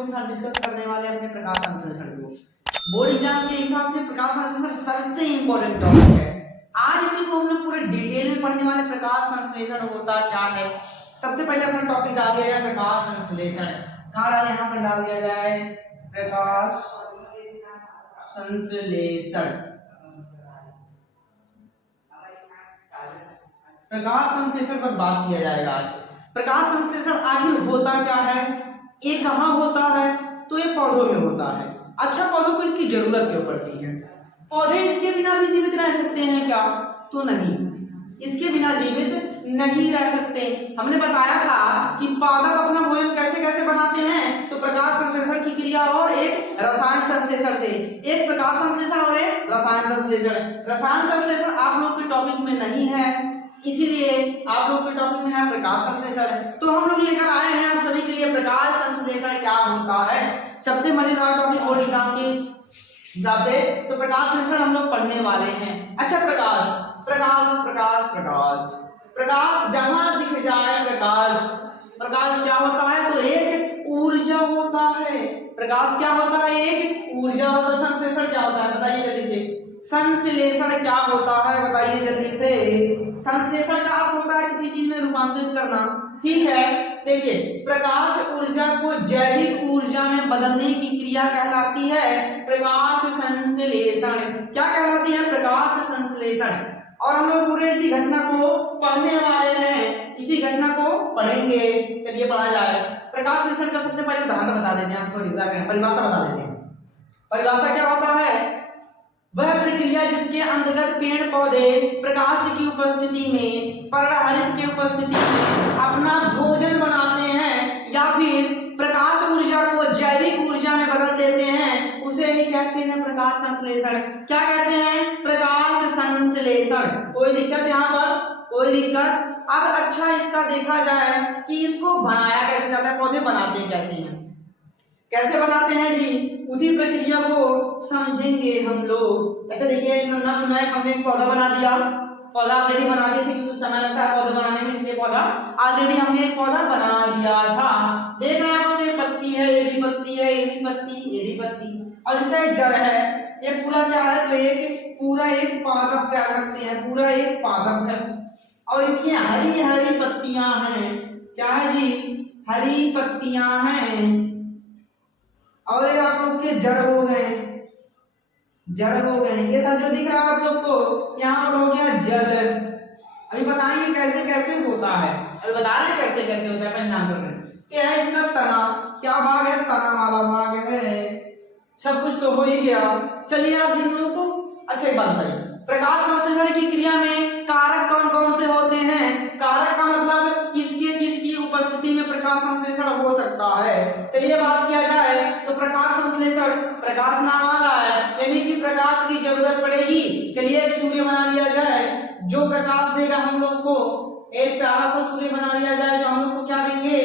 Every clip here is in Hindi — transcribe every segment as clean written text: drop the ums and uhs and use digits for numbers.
लोगों के साथ डिस्कस करने वाले अपने प्रकाश संश्लेषण को। बोर्ड एग्जाम के हिसाब से प्रकाश संश्लेषण सबसे इंपॉर्टेंट टॉपिक है। आज इसी को हम लोग पूरे डिटेल में पढ़ने वाले। प्रकाश संश्लेषण होता क्या है, सबसे पहले अपना टॉपिक डाल दिया जाए प्रकाश संश्लेषण। कहाँ डाले, यहाँ पर डाल दिया जाए प्रकाश संश्लेषण। प्रकाश संश्लेषण पर बात किया जाएगा आज। प्रकाश संश्लेषण आखिर होता क्या है, ये कहाँ होता है, तो ये पौधों में होता है। अच्छा, पौधों को इसकी जरूरत क्यों पड़ती है? पौधे इसके बिना भी जीवित रह सकते हैं क्या? तो नहीं, इसके बिना जीवित नहीं रह सकते। हमने बताया था कि पादप अपना भोजन कैसे कैसे बनाते हैं, तो प्रकाश संश्लेषण की क्रिया और एक रसायन संश्लेषण से। एक प्रकाश संश्लेषण और एक रसायन संश्लेषण। रसायन संश्लेषण आप लोग के टॉपिक में नहीं है, इसीलिए आप लोग के टॉपिक में है प्रकाश संश्लेषण। तो हम लोग लेकर आए हैं आप सभी के लिए प्रकाश संश्लेषण क्या होता है। सबसे मजेदार टॉपिक बोर्ड एग्जाम के हिसाब से तो प्रकाश संश्लेषण हम लोग पढ़ने वाले हैं। अच्छा, प्रकाश प्रकाश प्रकाश प्रकाश प्रकाश जहां दिख जाए प्रकाश। प्रकाश क्या होता है, तो एक ऊर्जा होता है। प्रकाश क्या होता है, एक ऊर्जा होता है। संश्लेषण क्या होता है, बताइए जल्दी से। संश्लेषण क्या होता है, बताइए जल्दी से। संश्लेषण का अर्थ होता है किसी चीज में रूपांतरित करना। ठीक है, देखिए प्रकाश ऊर्जा को जैविक ऊर्जा में बदलने की क्रिया कहलाती है प्रकाश संश्लेषण। क्या कहलाती है, प्रकाश संश्लेषण। और हम लोग पूरे इसी घटना को पढ़ने वाले हैं, इसी घटना को पढ़ेंगे। चलिए पढ़ा जाए। प्रकाश संश्लेषण का सबसे पहले उदाहरण बता देते हैं, सॉरी परिभाषा बता देते हैं। परिभाषा क्या होता है, वह प्रक्रिया जिसके अंतर्गत पेड़ पौधे प्रकाश की उपस्थिति में, पर्णहरित की उपस्थिति में अपना भोजन बनाते हैं या फिर प्रकाश ऊर्जा को जैविक ऊर्जा में बदल देते हैं, उसे ही कहते हैं प्रकाश संश्लेषण। क्या कहते हैं, प्रकाश संश्लेषण। कोई दिक्कत यहाँ पर, कोई दिक्कत? अब अच्छा, इसका देखा जाए कि इसको बनाया कैसे जाता है, पौधे बनाते कैसे हैं, कैसे बनाते हैं जी, उसी प्रक्रिया को समझेंगे हम लोग। अच्छा देखिए, ना सुना है, हमने एक पौधा बना दिया। पौधा ऑलरेडी बना दिया था, कुछ समय लगता है पौधा बनाने में, इसलिए पौधा ऑलरेडी हमने एक पौधा बना दिया था। देख रहे हैं आप, ये पत्ती है, ये भी पत्ती है, ये भी पत्ती, ये भी पत्ती, और इसका एक जड़ है। ये पूरा क्या है, तो एक पूरा एक पादप कह सकते हैं, पूरा एक पादप है। और इसकी हरी हरी पत्तियां हैं। क्या है जी, हरी पत्तियां हैं। और ये आप लोग के जड़ हो गए, जड़ हो गए। ये सब जो दिख रहा है आप लोग को, यहाँ पर हो गया जल। अभी बताएंगे कैसे कैसे होता है, अभी बता रहे कैसे कैसे होता है, पहले नाम कर रहे हैं। क्या है इसका तना, क्या भाग है, तना वाला भाग है। सब कुछ तो हो ही गया। चलिए आप दिन को अच्छा एक बात बताइए, प्रकाश संश्लेषण की क्रिया में कारक कौन कौन से होते हैं? कारक का मतलब किसकी किसकी उपस्थिति में प्रकाश संश्लेषण हो सकता है। चलिए बात किया जाए तो प्रकाश संश्लेषण, प्रकाश नाम आ रहा है, यानी कि प्रकाश की जरूरत पड़ेगी। चलिए एक सूर्य बना लिया जाए जो प्रकाश देगा हम लोग को। एक प्यारा सा सूर्य बना लिया जाए जो हम लोग को क्या देंगे,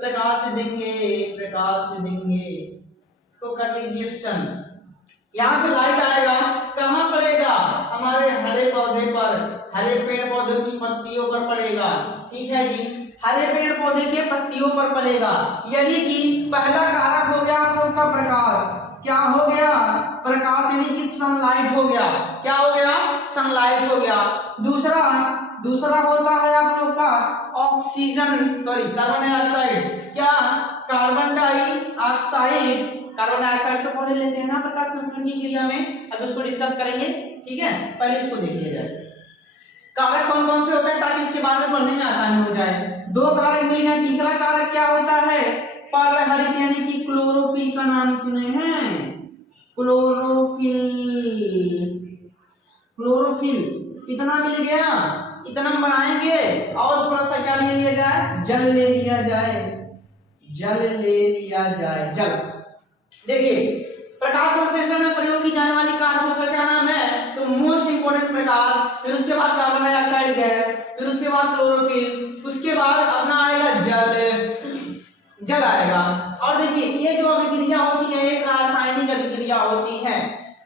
प्रकाश देंगे, प्रकाश देंगे। इसको कर लीजिए सन। यहाँ से लाइट आएगा, कहाँ पड़ेगा, हमारे हरे पौधे पर, हरे पेड़ पौधे की पत्तियों पर पड़ेगा। ठीक है जी, हरे पेड़ पौधे के पत्तियों पर पड़ेगा। यानी कि पहला कारक हो गया आप लोग का प्रकाश। क्या हो गया, प्रकाश, यानी कि सनलाइट हो गया। क्या हो गया, सनलाइट हो गया। दूसरा होता है आप लोग का ऑक्सीजन, सॉरी कार्बन डाइऑक्साइड। क्या, कार्बन डाइऑक्साइड। कार्बन डाइऑक्साइड तो पौधे लेते हैं ना प्रकाश संश्लेषण की क्रिया में, अब उसको डिस्कस करेंगे। ठीक है, पहले इसको देख लिया जाए। कारक कौन कौन से होते हैं ताकि इसके बाद में पढ़ने में आसानी हो जाए। दो कारक मिल गए। तीसरा कारक क्या होता है, पर्णहरित, यानी कि क्लोरोफिल का नाम सुने हैं, क्लोरोफिल। क्लोरोफिल कितना मिल गया, इतना बनाएंगे। और थोड़ा सा क्या ले लिया जाए, जल ले लिया जाए, जल ले लिया जाए, जल। देखिए प्रकाश संश्लेषण में प्रयोग की जाने वाली कारकों का क्या नाम है, तो मोस्ट इंपोर्टेंट प्रकाश, फिर उसके बाद कार्बन डाइऑक्साइड गैस, फिर उसके बाद क्लोरोफिल, उसके बाद अपना आएगा जल, जल आएगा। और देखिए ये जो अभिक्रिया होती है एक रासायनिक अभिक्रिया होती है।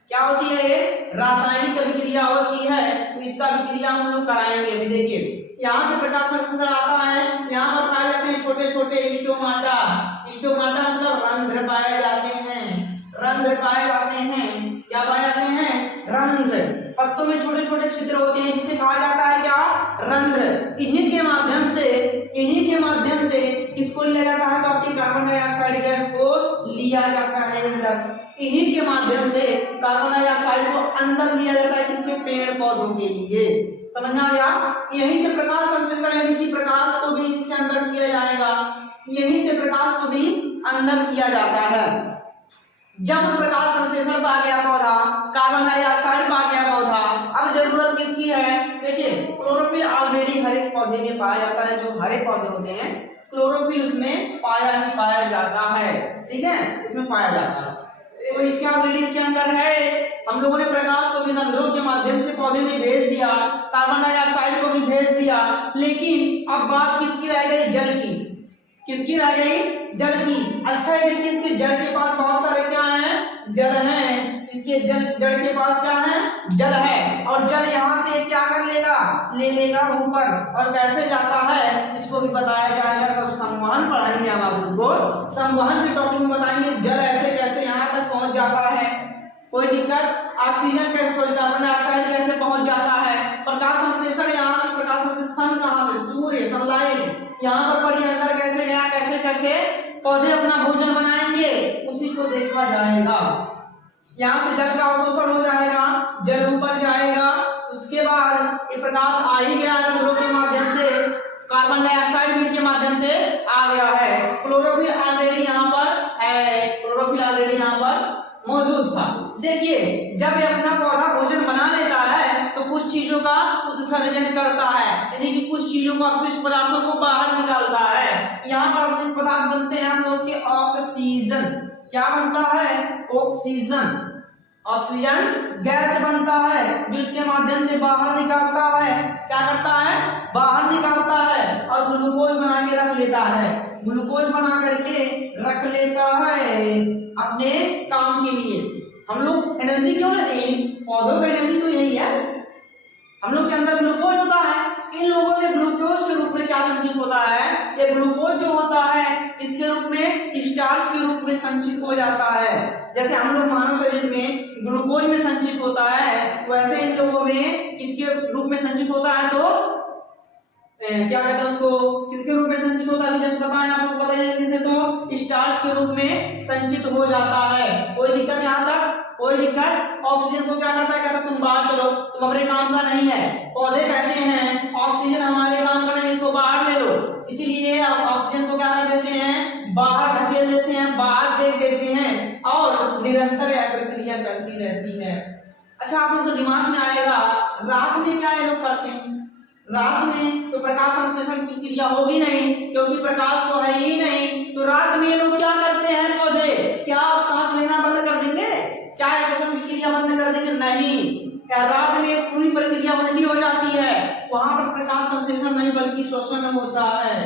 क्या होती है, ये रासायनिक अभिक्रिया होती है। तो इसका अभिक्रिया हम लोग कराएंगे। अभी देखिए यहाँ से प्रकाश संश्लेषण आता है, यहाँ पर पाए जाते हैं छोटे छोटे स्टोमाटा। स्टोमाटा मतलब रंध्र पाए जाते हैं, रंध्र पाए जाते हैं। क्या पाए जाते हैं? रंध्र। पत्तों में छोटे छोटे छिद्र होते हैं जिसे कहा जाता है क्या? रंध्र। इन्हीं के माध्यम से किसको लिया जाता है? तो आपकी कार्बन डाइऑक्साइड गैस को लिया जाता है अंदर। इन्हीं के माध्यम से कार्बन डाइऑक्साइड को अंदर लिया जाता है किसके? पेड़ पौधों के लिए। समझ में आ गया? यहीं से प्रकाश संश्लेषण यानी कि प्रकाश को भी इससे अंदर किया जाएगा, यहीं से प्रकाश को भी अंदर किया जाता है। जब प्रकाश संश्लेषण पा गया पौधा, कार्बन डाइऑक्साइड पा गया पौधा, अब जरूरत किसकी है? देखिए क्लोरोफिल ऑलरेडी हर एक पौधे में पाया जाता है, जो हरे पौधे होते हैं क्लोरोफिल उसमें पाया जाता है, ठीक है, उसमें पाया जाता है। तो इसके ऑलरेडी इसके अंदर है। हम लोगों ने प्रकाश को भी रंध्रों के माध्यम से पौधे में भेज दिया, कार्बन डाइऑक्साइड को भी भेज दिया, लेकिन अब बात किसकी रह गई? जल की। किसकी रह गई? जल की। अच्छा है, देखिए इसके जल के पास बहुत सारे क्या हैं? जल हैं। इसके जल के पास क्या है? जल है। और जल यहाँ से क्या कर लेगा? ले लेगा ऊपर। और कैसे जाता है इसको भी बताया जाएगा। सब संवहन पढ़ाएंगे हम आपको, संवहन के टॉपिक में बताएंगे जल ऐसे कैसे यहाँ तक पहुंच जाता है, कोई दिक्कत? ऑक्सीजन कैसे, कार्बन डाइऑक्साइड कैसे पहुंच जाता है? प्रकाश संश्लेषण, यहाँ से प्रकाश संश्लेषण कहाँ से? सूर्य, सनलाइट यहाँ पर पड़ी, अंदर कैसे गया, कैसे कैसे पौधे अपना भोजन बनाएंगे, उसी को देखा जाएगा। यहाँ से जल का अवशोषण हो जाएगा, जल ऊपर जाएगा, उसके बाद ये प्रकाश आ ही गया रंध्रों के माध्यम से, कार्बन डाइऑक्साइड भी के माध्यम से आ गया है। क्लोरोफिल ऑलरेडी यहाँ पर है, क्लोरोफिल ऑलरेडी यहाँ पर मौजूद था। देखिए जब ये अपना पौधा भोजन बना लेता है तो कुछ चीजों का उत्सर्जन करता है, यानी कि कुछ चीजों को, अपशिष्ट पदार्थों को बाहर निकालता है। यहाँ पर अपशिष्ट पदार्थ बनते हैं हम लोग के ऑक्सीजन। क्या बनता है? ऑक्सीजन। ऑक्सीजन गैस बनता है जो इसके माध्यम से बाहर निकालता है। क्या करता है? बाहर निकालता है और ग्लूकोज बना के रख लेता है। ग्लूकोज बना करके रख लेता है अपने काम के लिए। हम लोग एनर्जी क्यों लेते हैं? पौधों का एनर्जी तो यही है। हम लोग के अंदर ग्लूकोज होता है, इन लोगों में ग्लूकोज के रूप में क्या संचित होता है? ये ग्लूकोज जो होता है इसके रूप में स्टार्च के रूप में संचित हो जाता है। जैसे हम लोग मानव शरीर में ग्लूकोज में संचित होता है, वैसे इन लोगों में किसके रूप में संचित होता है? तो क्या कहते हैं उसको, किसके रूप में संचित होता है? जैसे बताएं आपको, बताइए जल्दी से। तो स्टार्च के रूप में संचित हो जाता है। कोई दिक्कत यहाँ तक? कोई दिक्कत? ऑक्सीजन को क्या करता है? कहता है तुम बाहर चलो, तुम हमारे काम का नहीं है। पौधे कहते हैं ऑक्सीजन हमारे काम का नहीं, इसको बाहर ले लो, इसीलिए ऑक्सीजन को क्या कर देते हैं? बाहर ढकेल देते हैं, बाहर फेंक देते हैं, और निरंतर यह प्रक्रिया चलती रहती है। अच्छा, आप लोग को दिमाग में आएगा रात में क्या ये लोग करते हैं? रात में तो प्रकाश संश्लेषण की क्रिया होगी नहीं, क्योंकि प्रकाश तो है ही नहीं। तो रात में ये लोग क्या करते हैं? पौधे क्या आप सांस लेना बंद कर देंगे? क्या श्वसन की क्रिया बंद कर देंगे? नहीं। क्या रात में पूरी प्रक्रिया उल्टी हो जाती है? वहां पर प्रकाश संश्लेषण नहीं बल्कि श्वसन होता है।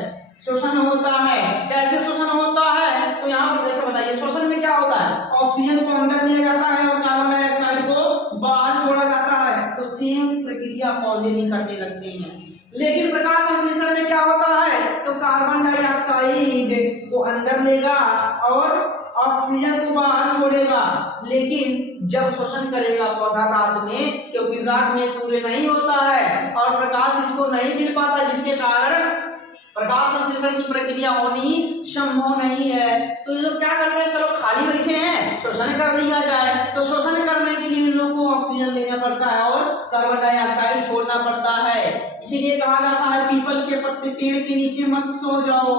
श्वसन होता है। कैसे श्वसन होता है? तो यहाँ पर जैसे बताइए, श्वसन में क्या होता है? ऑक्सीजन को अंदर लिया जाता है और कार्बन डाइऑक्साइड को बाहर छोड़ा जाता है। तो सेम प्रक्रिया पौधे भी करने लगते हैं। लेकिन प्रकाश संश्लेषण में क्या होता है? तो कार्बन डाइऑक्साइड को अंदर लेगा और ऑक्सीजन को बाहर छोड़ेगा। लेकिन जब श्वसन करेगा पौधा रात में, क्योंकि रात में सूर्य नहीं होता है और प्रकाश इसको नहीं मिल पाता, जिसके कारण प्रकाश संश्लेषण की प्रक्रिया होनी संभव नहीं है। तो ये लोग क्या करते हैं? चलो खाली बैठे हैं, शोषण कर लिया जाए। तो शोषण करने के लिए इन लोगों को ऑक्सीजन लेना पड़ता है और कार्बन डाइऑक्साइड छोड़ना पड़ता है। इसीलिए कहा जाता है पीपल के पत्ते पेड़ के नीचे मत सो जाओ।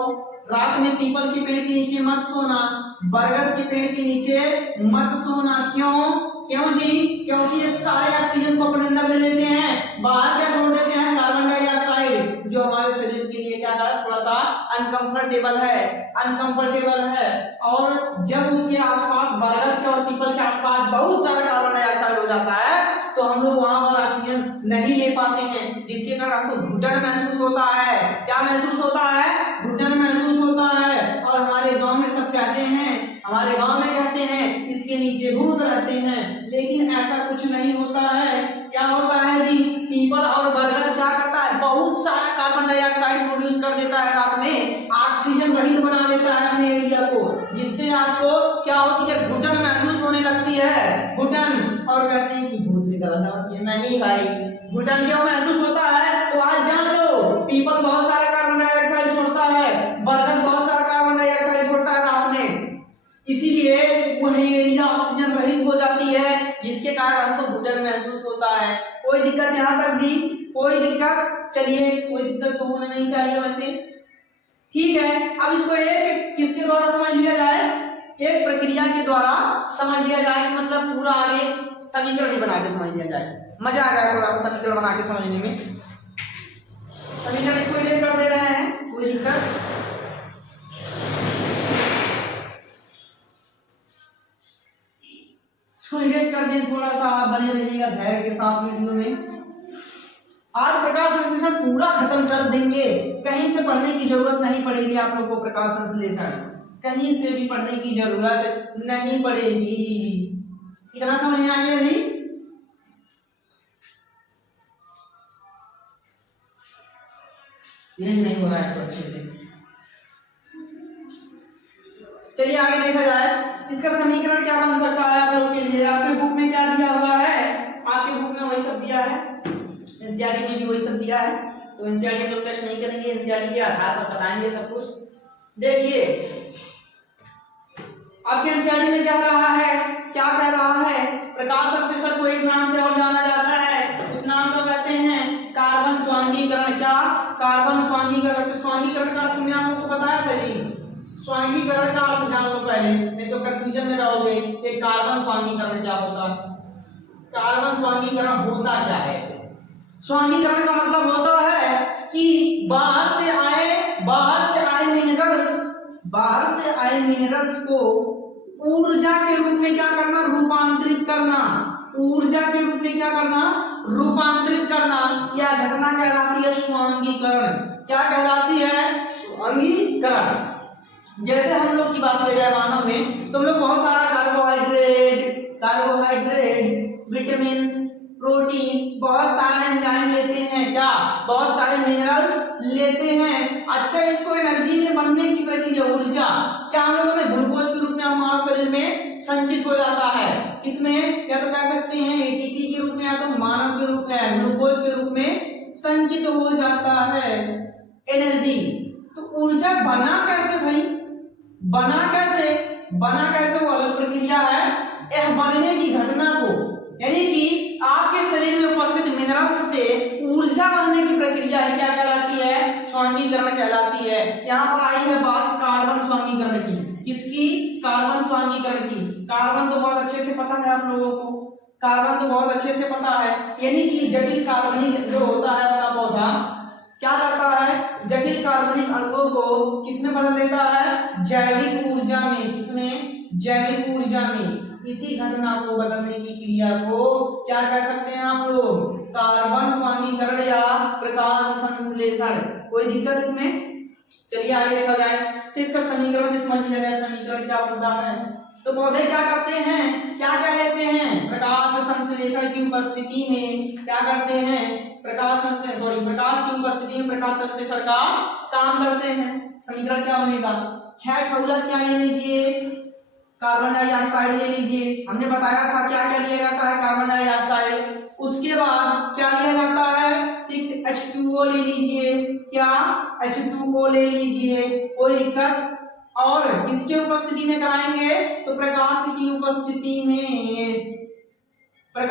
रात में पीपल के पेड़ के नीचे मत सोना, बरगद के पेड़ के नीचे मत सोना। क्यों? क्यों जी? क्योंकि ये सारे ऑक्सीजन को अपने अंदर ले लेते हैं, बाहर क्या छोड़ देते हैं? कार्बन डाइऑक्साइड, जो हमारे शरीर के लिए क्या है? थोड़ा सा अनकंफर्टेबल है, अनकंफर्टेबल है। और जब उसके आसपास, बरगद के और पीपल के आसपास बहुत सारा कार्बन डाइऑक्साइड हो जाता है, तो हम लोग वहां पर ऑक्सीजन नहीं ले पाते हैं, जिसके कारण हमको घुटन महसूस होता है। क्या महसूस होता है? घुटन महसूस होता है। और हमारे गांव में सब कहते हैं, हमारे गांव में कहते हैं इसके नीचे भूत रहते हैं, लेकिन ऐसा कुछ नहीं होता है। क्या होता है जी? पीपल और बरगद क्या करता है? बहुत सारा कार्बन डाइऑक्साइड प्रोड्यूस कर देता है रात में, ऑक्सीजन रहित बना देता है अपने एरिया को, जिससे आपको घुटन क्यों महसूस होता है? तो आज जान लो, पीपल बहुत सारा कार्बन डाइऑक्साइड छोड़ता है, बरगद बहुत सारा कार्बन डाइऑक्साइड छोड़ता है रात में, इसीलिए वही एरिया ऑक्सीजन रहित हो जाती है, जिसके कारण हमको घुटन महसूस होता है। कोई दिक्कत यहाँ तक जी? कोई दिक्कत? चलिए, कोई दिक्कत तो होना नहीं चाहिए वैसे, ठीक है। अब इसको एक किसके द्वारा समझ लिया जाए? एक प्रक्रिया के द्वारा समझ लिया जाए, कि मतलब पूरा आगे समीकरण ही बना के समझ लिया जाए, मजा आ जाए थोड़ा सा समीकरण बना के समझने में। समीकरण इसको इरेज कर दे रहे हैं, कोई दिक्कत? इसको इरेज कर दें, थोड़ा सा बने रहिएगा धैर्य के साथ वीडियो में। आज प्रकाश संश्लेषण पूरा खत्म कर देंगे, कहीं से पढ़ने की जरूरत नहीं पड़ेगी आप लोगों को। प्रकाश संश्लेषण कहीं से भी पढ़ने की जरूरत नहीं पड़ेगी। इतना समझ में आ गया जी? ये नहीं हो रहा है तो अच्छे से। चलिए आगे देखा जाए, इसका समीकरण क्या बन सकता है आप लोगों के लिए। आपके बुक में क्या दिया हुआ है? आपके बुक में वही सब दिया है, एनसीईआरटी में भी वही सब दिया है, तो एनसीईआरटी लोग टेस्ट नहीं करेंगे, एनसीईआरटी के आधार पर बताएंगे सब कुछ। देखिए आपके एनसीईआरटी में क्या रहा है, क्या कह रहा है? प्रकाश संश्लेषण को एक नाम से और जाना जाता है, उस नाम को कहते हैं कार्बन स्वांगीकरण। क्या? कार्बन स्वांगीकरण। स्वांगीकरण का अर्थ मैंने आपको बताया था जी, स्वांगीकरण का अर्थ जान लो पहले, नहीं तो कंफ्यूजन में रहोगे। एक कार्बन स्वांगीकरण क्या होता है? कार्बन स्वांगीकरण होता क्या है? स्वांगीकरण का मतलब होता है कि बाहर से आए मिनरल्स को ऊर्जा के रूप में क्या करना? रूपांतरित करना। ऊर्जा के रूप में क्या करना? रूपांतरित करना। यह घटना कहलाती है स्वांगीकरण। क्या कहलाती है? स्वांगीकरण। जैसे हम लोग की बात की जाए मानव में, तो हम लोग बहुत सारा कार्बोहाइड्रेट, विटामिन, प्रोटीन, बहुत सारे एंजाइम लेते हैं। क्या? बहुत सारे मिनरल्स लेते हैं। अच्छा, इसको एनर्जी में बनने की प्रक्रिया, ऊर्जा क्या हम लोगों में ग्लूकोज के रूप में हमारे शरीर में संचित हो जाता है। इसमें या तो कह सकते हैं एटीपी के रूप में, या तो मानव के रूप में, ग्लूकोज के रूप में संचित हो जाता है एनर्जी। तो ऊर्जा बना कैसे भाई? बना कैसे वो अलग प्रक्रिया है। यह बनने की घटना को, यानी कि आपके शरीर में उपस्थित मिनरल्स से ऊर्जा बनने की प्रक्रिया ही क्या कहलाती है? स्वांगीकरण कहलाती है। यहाँ पर आई है बात कार्बन स्वांगीकरण की। किसकी? कार्बन स्वांगीकरण की। कार्बन तो बहुत अच्छे से पता है आप लोगों को, कार्बन तो बहुत अच्छे से पता है, यानी कि जटिल कार्बनिक जो होता है अपना पौधा क्या करता है? जटिल कार्बनिक अणुओं को किसमें बदल देता है? जैविक ऊर्जा में। किसमें? जैविक ऊर्जा में। इसी घटना को बदलने की क्रिया को क्या कह सकते हैं आप लोग? कार्बन स्वांगीकरण या प्रकाश संश्लेषण। कोई दिक्कत इसमें? चलिए आगे देखा जाए, तो इसका समीकरण भी समझ लिया जाए, समीकरण क्या होता है। तो पौधे क्या करते हैं? क्या लेते हैं? प्रकाश संश्लेषण की उपस्थिति में क्या करते हैं? प्रकाश की उपस्थिति में प्रकाश संश्लेषण का काम करते हैं। समीकरण क्या बनेगा? 6 ठोला क्या ले लीजिए? कार्बन डाइऑक्साइड ले लीजिए। हमने बताया था क्या क्या लिया जाता है? Carbon dioxide. उसके बाद क्या लिया जाता है? 6H2O ले लीजिए। क्या? H2O ले लीजिए, कोई दिक्कत? और किसके उपस्थिति में कराएंगे? तो प्रकाश की उपस्थिति में, और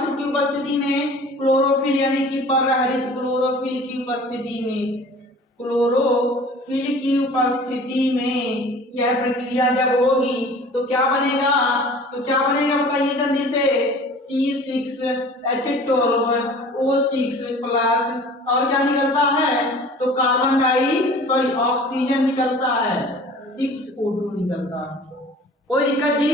किसकी उपस्थिति में? क्लोरोफिल यानी कि परहरित क्लोरोफिल की उपस्थिति में। क्लोरोफिल की उपस्थिति में यह प्रक्रिया जब होगी तो क्या बनेगा? बताइए जल्दी से। C6H12O6 प्लस, और क्या निकलता है? तो ऑक्सीजन निकलता है, 6O2 निकलता है। कोई दिक्कत जी?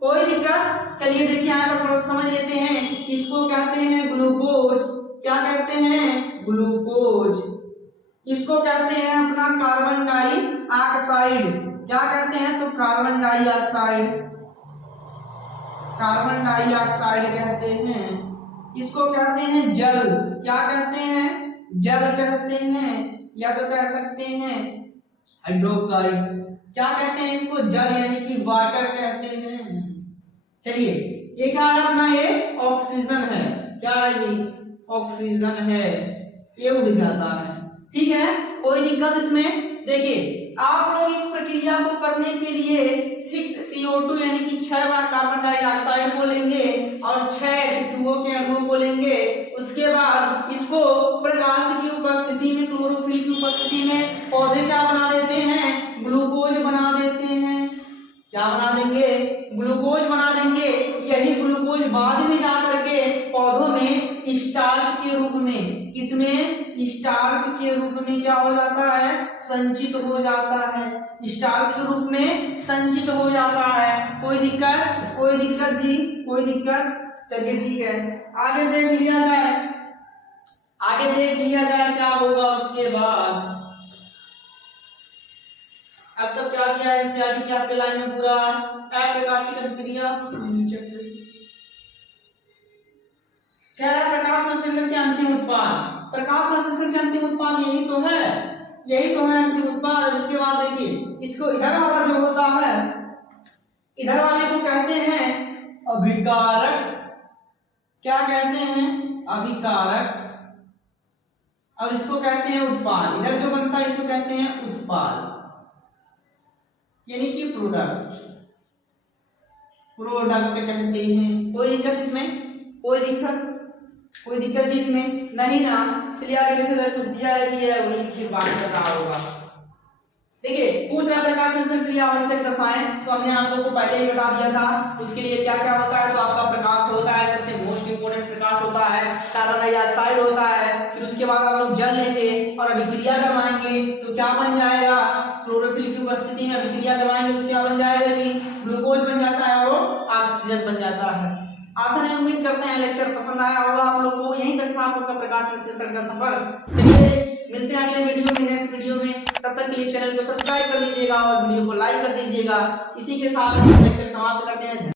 कोई दिक्कत? चलिए देखिए यहाँ पर थोड़ा समझ लेते हैं। इसको कहते हैं ग्लूकोज। क्या कहते हैं? ग्लूकोज। इसको कहते हैं अपना कार्बन डाइऑक्साइड। क्या कहते हैं? तो कार्बन डाइऑक्साइड कहते हैं। इसको कहते हैं जल। क्या कहते हैं? जल कहते हैं, या तो कह सकते हैं हाइड्रोक्साइड। क्या कहते हैं इसको? जल यानी कि वाटर कहते हैं। चलिए ये क्या है अपना? ये ऑक्सीजन है। क्या है जी, ऑक्सीजन है, ये उड़ जाता है। ठीक है, कोई दिक्कत इसमें? देखिए आप लोग इस प्रक्रिया को करने के लिए 6 CO2 यानी कि 6 बार कार्बन डाइऑक्साइड को लेंगे और 6 H2O के अणुओं को लेंगे। उसके बाद इसको प्रकाश की उपस्थिति में, क्लोरोफिल की उपस्थिति में पौधे क्या बना देते हैं, ग्लूकोज बना देते हैं। क्या बना देंगे, ग्लूकोज बना देंगे। यही ग्लूकोज बाद में जाकर के पौधों में स्टार्च के रूप में, किसमें, स्टार्च के रूप में क्या हो जाता है, संचित हो जाता है। स्टार्च के रूप में संचित हो जाता है। कोई दिक्कत? कोई दिक्कत जी, कोई दिक्कत? चलिए ठीक है, आगे देख लिया जाए, आगे देख लिया जाए क्या होगा उसके बाद। अब सब क्या दिया है एनसीईआरटी के आपके लाइन में पूरा, अप्रकाशित अभिक्रिया क्या है, प्रकाश संश्लेषण के अंतिम उत्पाद। प्रकाश संश्लेषण के अंतिम उत्पाद यही तो है, यही तो है अंतिम उत्पाद। इसके बाद देखिए इसको इधर वाला जो होता है, इधर वाले को कहते हैं अभिकारक। क्या कहते हैं, अभिकारक। और इसको कहते हैं उत्पाद। इधर जो बनता है इसको कहते हैं उत्पाद यानी कि प्रोडक्ट, प्रोडक्ट कहते हैं। कोई दिक्कत इसमें? कोई दिक्कत? कोई दिक्कत जी इसमें? नहीं ना। चलिए आगे देखिए, कुछ दिया है कि है वही की बात बता होगा। देखिए पूछ रहा प्रकाश संश्लेषण के लिए आवश्यक दशाएं, तो हमने आप लोगों को पहले ही बता दिया था। उसके लिए क्या क्या होता है, तो आपका प्रकाश होता है, सबसे मोस्ट इंपोर्टेंट प्रकाश होता है, कार्बन डाइऑक्साइड होता है। फिर उसके बाद आप लोग जल लेंगे और अभिक्रिया करवाएंगे तो क्या बन जाएगा, क्लोरोफिल की उपस्थिति में अभिक्रिया करवाएंगे तो क्या बन जाएगा जी, ग्लूकोज बन जाता है और ऑक्सीजन बन जाता है। आशा नहीं, उम्मीद करते हैं लेक्चर पसंद आया होगा आप लोग को। यहीं तक था आपका प्रकाश संश्लेषण का सफर। चलिए मिलते हैं अगले वीडियो में, नेक्स्ट वीडियो में। तब तक के लिए चैनल को सब्सक्राइब कर दीजिएगा और वीडियो को लाइक कर दीजिएगा। इसी के साथ हम लेक्चर समाप्त करते हैं।